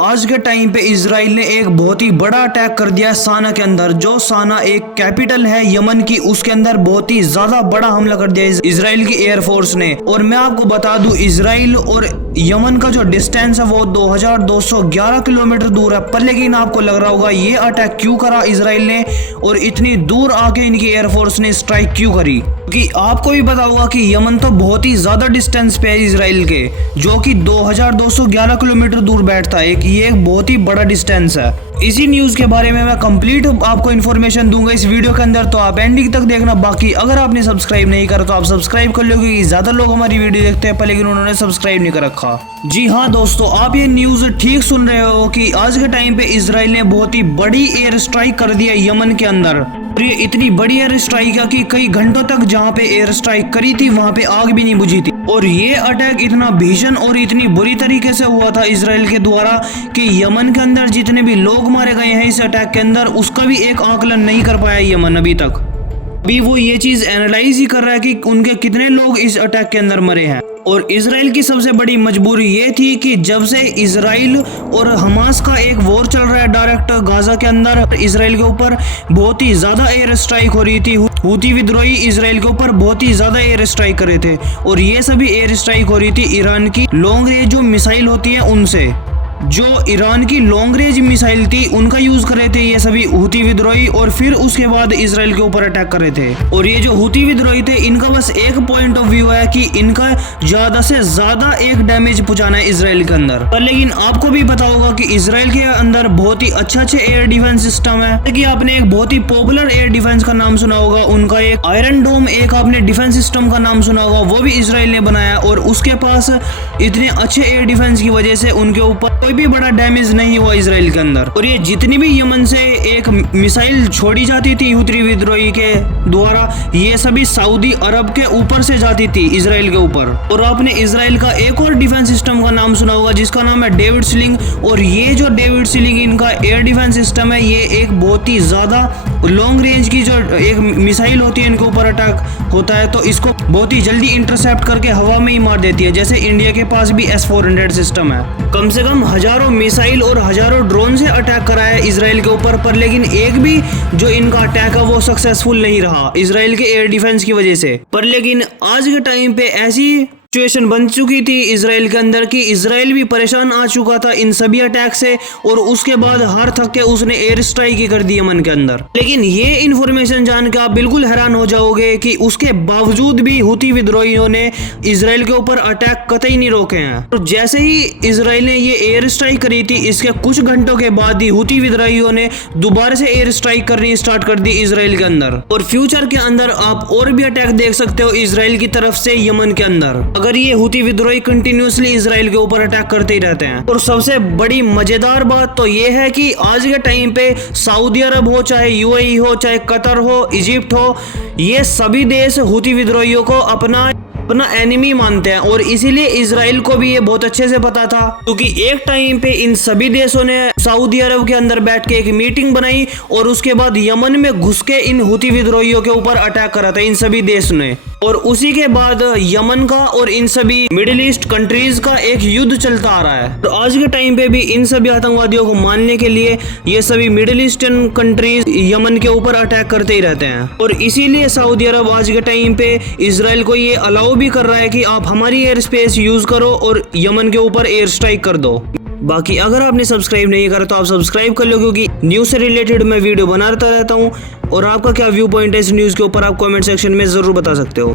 आज के टाइम पे इजराइल ने एक बहुत ही बड़ा अटैक कर दिया साना के अंदर। जो साना एक कैपिटल है यमन की, उसके अंदर बहुत ही ज्यादा बड़ा हमला कर दिया इजराइल की एयरफोर्स ने। और मैं आपको बता दूं, इजराइल और यमन का जो डिस्टेंस है वो 2211 किलोमीटर दूर है। पर लेकिन आपको लग रहा होगा ये अटैक क्यों करा इजराइल ने और इतनी दूर आके इनकी एयरफोर्स ने स्ट्राइक क्यों करी, क्योंकि आपको भी पता होगा कि यमन तो बहुत ही ज्यादा डिस्टेंस पे है इजराइल के, जो कि 2211 किलोमीटर दूर बैठता है। ये एक बहुत ही बड़ा डिस्टेंस है। इसी न्यूज के बारे में मैं कंप्लीट आपको इन्फॉर्मेशन दूंगा इस वीडियो के अंदर, तो आप एंडिंग तक देखना। बाकी अगर आपने सब्सक्राइब नहीं करा तो आप सब्सक्राइब कर लो, क्योंकि ज्यादा लोग हमारी वीडियो देखते हैं पर लेकिन उन्होंने सब्सक्राइब नहीं कर रखा। जी हाँ दोस्तों, आप ये न्यूज ठीक सुन रहे हो कि आज के टाइम पे इजराइल ने बहुत ही बड़ी एयर स्ट्राइक कर दिया यमन के अंदर। और ये इतनी बड़ी एयर स्ट्राइक है कि कई घंटों तक जहाँ पे एयर स्ट्राइक करी थी वहां पे आग भी नहीं बुझी थी। और ये अटैक इतना भीषण और इतनी बुरी तरीके से हुआ था इजराइल के द्वारा कि यमन के अंदर जितने भी लोग मारे गए हैं इस अटैक के अंदर, उसका भी एक आकलन नहीं कर पाया यमन अभी तक। अभी वो ये चीज एनालाइज ही कर रहा है कि उनके कितने लोग इस अटैक के अंदर मरे हैं। और इजराइल की सबसे बड़ी मजबूरी ये थी कि जब से इजराइल और हमास का एक वॉर चल रहा है डायरेक्ट गाजा के अंदर, इजराइल के ऊपर बहुत ही ज्यादा एयर स्ट्राइक हो रही थी। हूती विद्रोही इजराइल के ऊपर बहुत ही ज्यादा एयर स्ट्राइक कर रहे थे। और ये सभी एयर स्ट्राइक हो रही थी ईरान की लॉन्ग रेंज जो मिसाइल होती है उनसे। जो ईरान की लॉन्ग रेंज मिसाइल थी उनका यूज कर रहे थे ये सभी हूती विद्रोही, और फिर उसके बाद इजराइल के ऊपर अटैक कर रहे थे। और ये जो हूती विद्रोही थे इनका बस एक पॉइंट ऑफ व्यू है कि इनका ज्यादा से ज्यादा एक डैमेज पहुंचाना है इजराइल के अंदर। पर लेकिन आपको भी पता होगा कि इजराइल के अंदर बहुत ही अच्छे एयर डिफेंस सिस्टम है। कि आपने एक बहुत ही पॉपुलर एयर डिफेंस का नाम सुना होगा, उनका एक आयरन डोम एक आपने डिफेंस सिस्टम का नाम सुना होगा, वो भी इजराइल ने बनाया। और उसके पास इतने अच्छे एयर डिफेंस की वजह से उनके ऊपर कोई भी बड़ा डैमेज नहीं हुआ इजराइल के अंदर। और ये जितनी भी यमन से एक मिसाइल छोड़ी जाती थी हूती विद्रोही के द्वारा, ये सभी सऊदी अरब के ऊपर से जाती थी इजराइल के ऊपर। और आपने इजराइल का एक और डिफेंस सिस्टम का नाम सुना होगा जिसका नाम है डेविड स्लिंग। और ये जो डेविड स्लिंग इनका एयर डिफेंस सिस्टम है, ये एक बहुत ही ज्यादा लॉन्ग रेंज की जो एक मिसाइल होती है इनके ऊपर अटैक होता है तो इसको बहुत ही जल्दी इंटरसेप्ट करके हवा में ही मार देती है। जैसे इंडिया के पास भी S-400 सिस्टम है। कम से कम हजारों मिसाइल और हजारों ड्रोन से अटैक करा है इजराइल के ऊपर, पर लेकिन एक भी जो इनका अटैक है वो सक्सेसफुल नहीं रहा इजराइल के एयर डिफेंस की वजह से। पर लेकिन आज के टाइम पे ऐसी सिचुएशन बन चुकी थी इजराइल के अंदर कि इजराइल भी परेशान आ चुका था इन सभी अटैक से, और उसके बाद हार थक के उसने एयर स्ट्राइक ही कर दी यमन के अंदर। लेकिन ये इन्फॉर्मेशन जान के आप बिल्कुल हैरान हो जाओगे कि उसके बावजूद भी हूती विद्रोहियों ने इजराइल के ऊपर अटैक कतई नहीं रोके हैं। तो जैसे ही इजराइल ने ये एयर स्ट्राइक करी थी, इसके कुछ घंटों के बाद ही हूती विद्रोहियों ने दोबारा से एयर स्ट्राइक करनी स्टार्ट कर दी इजराइल के अंदर। और फ्यूचर के अंदर आप और भी अटैक देख सकते हो इजराइल की तरफ से यमन के अंदर, अगर ये हूती विद्रोही कंटिन्यूअसली इजराइल के ऊपर अटैक करते ही रहते हैं। और सबसे बड़ी मजेदार बात तो ये है कि आज के टाइम पे सऊदी अरब हो, चाहे UAE हो, चाहे कतर हो, इजिप्ट हो, ये सभी देश हूती विद्रोहियों को अपना एनिमी मानते हैं। और इसीलिए इजराइल को भी ये बहुत अच्छे से पता था, क्योंकि एक टाइम पे इन सभी देशों ने सऊदी अरब के अंदर बैठ के एक मीटिंग बनाई और उसके बाद यमन में घुस के इन हूती विद्रोहियों के ऊपर अटैक करा था इन सभी देशों ने। और उसी के बाद यमन का और इन सभी मिडिल ईस्ट कंट्रीज का एक युद्ध चलता आ रहा है। तो आज के टाइम पे भी इन सभी आतंकवादियों को मारने के लिए ये सभी मिडिल ईस्टर्न कंट्रीज यमन के ऊपर अटैक करते ही रहते हैं। और इसीलिए सऊदी अरब आज के टाइम पे इजराइल को ये अलाउ भी कर रहा है कि आप हमारी एयर स्पेस यूज करो और यमन के ऊपर एयर स्ट्राइक कर दो। बाकी अगर आपने सब्सक्राइब नहीं करा तो आप सब्सक्राइब कर लो, क्योंकि न्यूज से रिलेटेड मैं वीडियो बनाता रहता हूँ। और आपका क्या व्यू पॉइंट है इस न्यूज के ऊपर आप कमेंट सेक्शन में जरूर बता सकते हो।